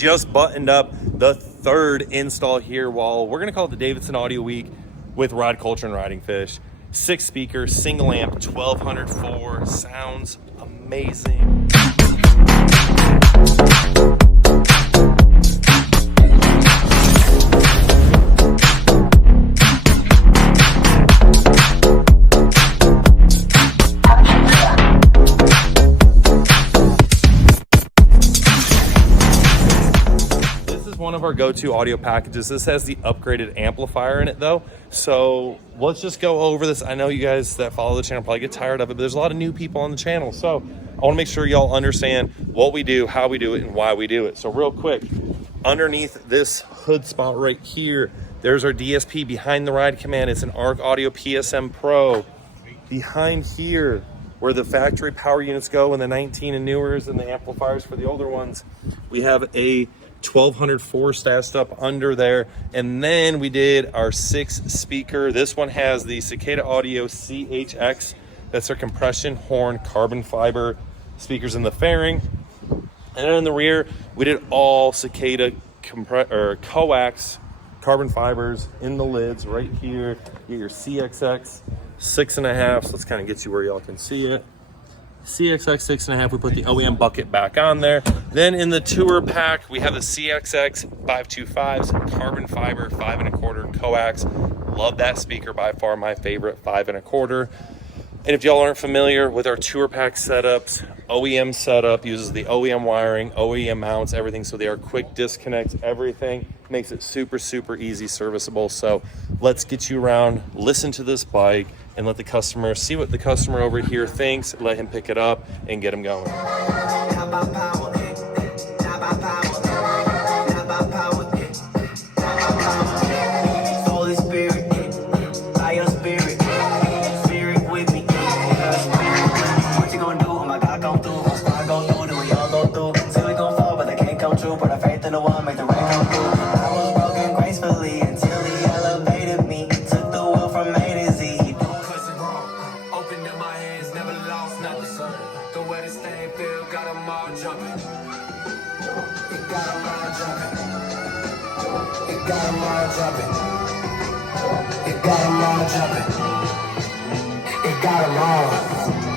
just buttoned up the third install here while we're gonna call it the Davidson Audio Week with Ryde Culture and Riding Fish. 6 speakers, single amp, 1204, sounds amazing. One of our go-to audio packages. This has the upgraded amplifier in it though, so let's just go over this. I know you guys that follow the channel probably get tired of it, but there's a lot of new people on the channel, so I want to make sure y'all understand what we do, how we do it, and why we do it. So real quick, underneath this hood spot right here, there's our DSP. Behind the Ryde command, it's an ARC Audio PSM Pro. Behind here, where the factory power units go and the 19 and newers and the amplifiers for the older ones, we have a 1204 stashed up under there. And then we did our 6 speaker. This one has the Cicada Audio CHX. That's our compression horn carbon fiber speakers in the fairing. And then in the rear, we did all Cicada coax carbon fibers in the lids right here. You get your CXX 6.5. So let's kind of get you where y'all can see it. CXX 6.5, we put the OEM bucket back on there. Then in the tour pack, we have the CXX 525s, carbon fiber 5.25 coax. Love that speaker, by far my favorite, 5.25. And if y'all aren't familiar with our tour pack setups, OEM setup uses the OEM wiring, OEM mounts, everything. So they are quick disconnects, everything makes it super, super easy, serviceable. So let's get you around, listen to this bike, and let the customer see what the customer over here thinks, let him pick it up and get him going.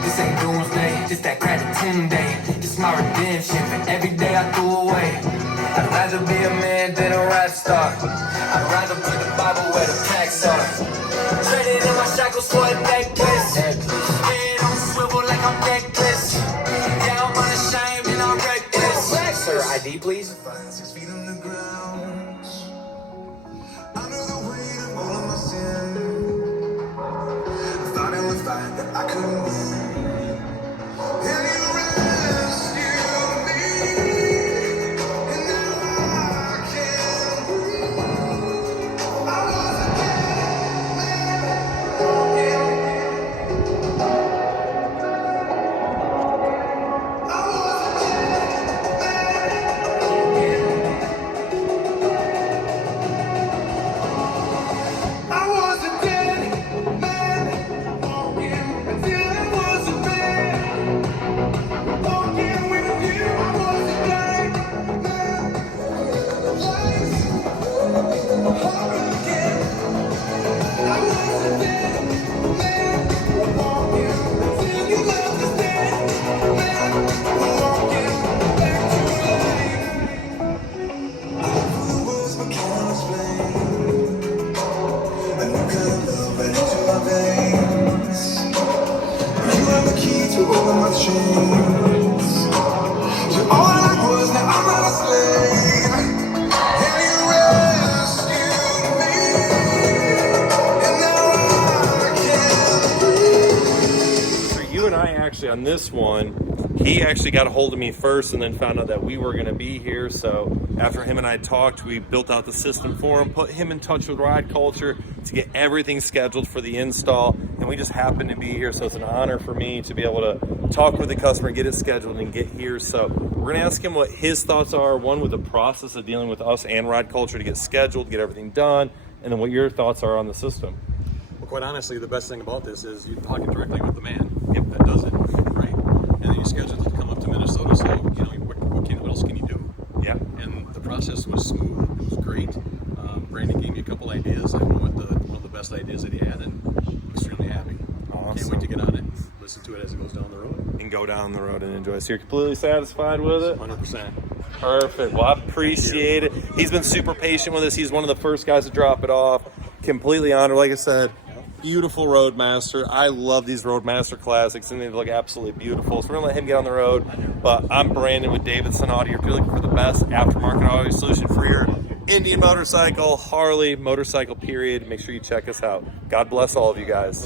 This ain't doomsday, just that crack of 10 day. Just my redemption for every day I threw away. I'd rather be a man than a rap star. I'd rather put the Bible where the packs are. Trading in my shackles for a necklace. Head on swivel like I'm necklace. Yeah, I'm unashamed and I'm reckless. Sir, ID please. 6 feet on the ground. Under the weight of all of my sin. I thought it was fine that I couldn't win. And you rescued me. And now I can't breathe. I was a dead man walking. I was a dead man walking. I was a dead man walking until I was a man walking with you. I was a dead man. Lights hard again. I was a dead man walking until you left us dead man walking back to life. The words but can't explain. A new kind of love right into my veins. You are the key to all of my chains. You're all I was, now I'm not a slave. And you rescued me. And now I can't. For you and I actually on this one, he actually got a hold of me first and then found out that we were going to be here. So after him and I talked, we built out the system for him, put him in touch with Ryde Culture to get everything scheduled for the install, and we just happened to be here. So it's an honor for me to be able to talk with the customer, get it scheduled, and get here. So we're going to ask him what his thoughts are, one, with the process of dealing with us and Ryde Culture to get scheduled, get everything done, and then what your thoughts are on the system. Well, quite honestly, the best thing about this is you're talking directly with the man that does it, right? And then you schedule it to come up to Minnesota, so, you know, what else can you do? Yeah. And The process was smooth. It was great. Brandon gave me a couple ideas. I went with one of the best ideas that he had, and I'm extremely happy. Awesome. Can't wait to get on it. Listen to it as it goes down the road. And go down the road and enjoy it. So you're completely satisfied with it? 100%. Perfect. Well, I appreciate it. He's been super patient with us. He's one of the first guys to drop it off. Completely honored. Like I said, beautiful Roadmaster. I love these Roadmaster Classics, and they look absolutely beautiful. So we're going to let him get on the road. But I'm Brandon with Davidson Audio. If you're looking for the best aftermarket audio solution for your Indian motorcycle, Harley, motorcycle, period, make sure you check us out. God bless all of you guys.